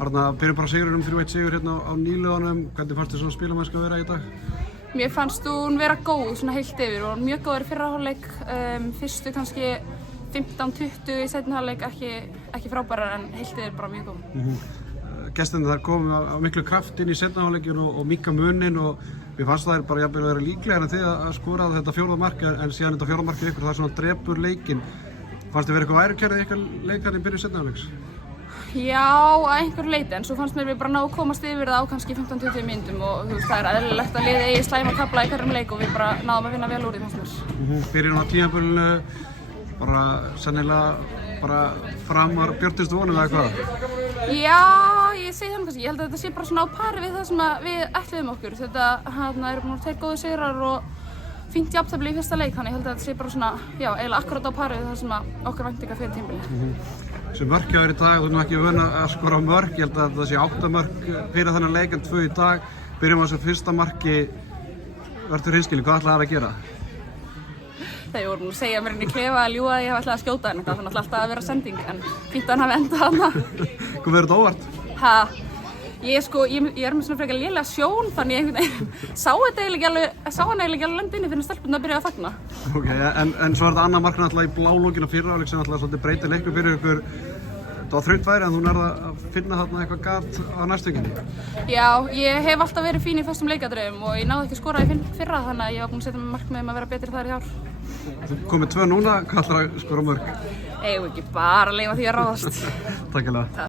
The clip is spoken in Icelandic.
Arna, byrjum bara sigurinn 3-1 sigur hérna á nýliðunum. Hvernig fannst þér svona spílamennska að vera í dag? Mér fannst hún vera góð svona heilt yfir og mjög góður í fyrra hálfleik. Fyrstu kannski 15-20 í seinni hálfleik ekki frábærar en heilt yfir bara mjög góð. Gestirnir þar komu á miklu kraft inn í seinni hálfleikinn og minnka muninn og mér fannst þær bara jafnvel að vera líklegar en þið að skora þetta fjórða mark en síðan þetta fjórða markið ykkur það svona drepur leikinn. Fannst þið vera eitthvað værukærið ykkar leikar í byrjun seinni hálfleiks? Já, að einhverju leyti en svo fannst mér við bara ná að komast yfir það á kannski 15-20 mínútum og þú veist það eðlilegt að liðið eigi slæma kafla í hverjum leik og við bara náðum að vinna vel úr því fannst mér. Byrjun á tímabilinu bara sennilega bara framar björtustu vonum eða hvað? Já, ég segi það kannski. Ég held að þetta sé bara svona á pari við það sem við ætluðum okkur. Þetta eru búin að tveir góðir sigrar og fínt jafntefli í fyrsta leik, þannig ég held að þetta sé bara svona, já, eiginlega akkurat á pari við það sem okkar væntingar fyrir tímabilið. Þessi mörk hjá þér í dag, þú erum ekki vön að skora mörk, ég held að þetta sé 8 mörk fyrir þennan leik en 2 í dag. Byrjum á þessu fyrsta marki, verður hinskilin, hvað ætlaði það að gera? Þeir voru búin að segja mér inn í klefa að ljúga að ég hef ætlaði að skjóta en það þannig alltaf að vera sending en fínt að hann hafi endað hana. Kom verður þetta óvart? Ég er með svona frekar lélega sjón þannig ég einhvern veginn sá hann eiginlega ekki alveg lenda inni fyrir stelpunum að byrja að fagna. Ok, en svo er þetta annað mark náttúrulega í blálókinu fyrra hálfleik sem náttúrulega svolítið breytir leiknum fyrir ykkur. Það var þrautfæri en þú nærði að finna þarna eitthvað gat á næstökinni. Já, ég hef alltaf verið fín í föstum leikadröfum og ég náði ekki að skora í fyrra þannig að ég var búin að setja mig markmið að vera betri þar í ár. Þú komið 2 núna, hvað ætlar að skora mörk? Eigum við ekki bara að leyfa því að ráðast. Takk hérlega.